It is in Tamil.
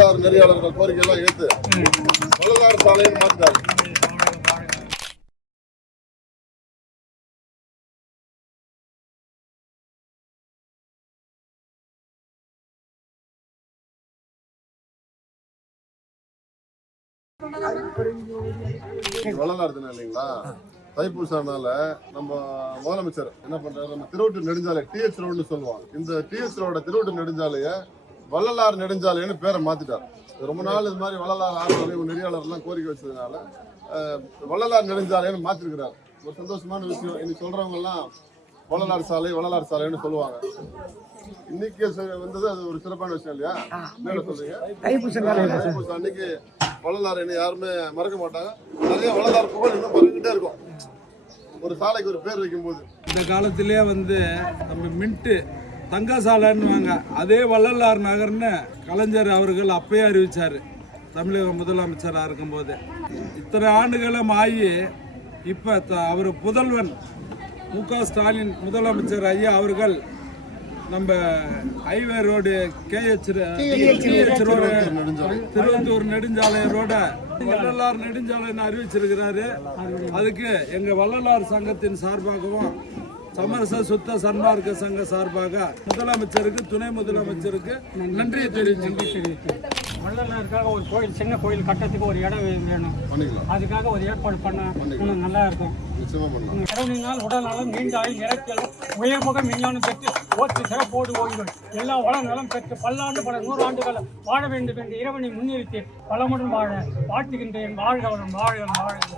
வள்ளலார் நெறியாளர்கள் கோரிக்கை எல்லாம் ஏற்று வள்ளலார் சாலைன்னு மாற்றிட்டாரு. வள்ளலார் தினம் இல்லைங்களா? தைப்பூசனால நம்ம முதலமைச்சர் என்ன பண்றாரு, நம்ம திருவொட்டு நெடுஞ்சாலை டிஎச் ரோடுன்னு சொல்லுவாங்க. இந்த டிஎச் ரோட திருவொட்டு நெடுஞ்சாலைய வள்ளலார் நெடுஞ்சாலைன்னு பேரை மாத்திட்டார். ரொம்ப நாள் இது மாதிரி வள்ளலார் ஆர்வலை நெறியாளர் எல்லாம் கோரிக்கை வச்சதுனால வள்ளலார் நெடுஞ்சாலைன்னு மாத்திருக்கிறார். ஒரு சந்தோஷமான விஷயம். இன்னைக்கு சொல்றவங்க எல்லாம் வள்ளலார் சாலைன்னு சொல்லுவாங்க. இன்னைக்கு வந்தது அது ஒரு சிறப்பான விஷயம் இல்லையா? என்ன சொல்றீங்க? தைப்பூசம் அன்னைக்கு வள்ளலார் என்ன யாருமே மறக்க மாட்டாங்க. நிறைய வள்ளலார் புகழ் இன்னும் பறந்துகிட்டே இருக்கும். ஒரு சாலைக்கு ஒரு பேர் வைக்கும் போது இந்த காலத்திலே நம்ம மின்ட்டு தங்க சாலைன்னு அதே வள்ளலார் நகர்னு கலைஞர் அவர்கள் அப்பயே அறிவிச்சார் தமிழக முதலமைச்சராக இருக்கும்போது. இத்தனை ஆண்டுகளும் ஆகி இப்போ அவர் புதல்வன் மு.க. ஸ்டாலின் முதலமைச்சர் ஐயா அவர்கள் நம்ம ஹைவே ரோடு ரோடு திருவத்தூர் நெடுஞ்சாலை ரோட வள்ளலார் நெடுஞ்சாலைன்னு அறிவிச்சிருக்கிறாரு. அதுக்கு எங்க வள்ளலார் சங்கத்தின் சார்பாகவும் சமரச சுத்த சன்மார்க்க சங்க சார்பாக முதலமைச்சருக்கு துணை முதலமைச்சருக்கு நன்றியை தெரிவித்து வள்ளலாருக்காக ஒரு கோயில், சின்ன கோயில் கட்டத்துக்கு ஒரு இடம் வேணும். அதுக்காக ஒரு ஏற்பாடு பண்ண நல்லா இருக்கும். இறவினால் உடல் நலம், நீண்ட ஆயுள், இறக்கலும், உயர்முக விஞ்ஞானம் பெற்று ஓட்டு சிறப்போடு ஓய்வுகள் எல்லா வள நலம் பெற்று பல்லாண்டு பல 100 ஆண்டுகள் வாழ வேண்டும் என்று இறைவனை முன்னிறுத்தி பலமுடன் வாழ வாழ்த்துகின்றேன். வாழ்க வளம், வாழ்க வாழ்க.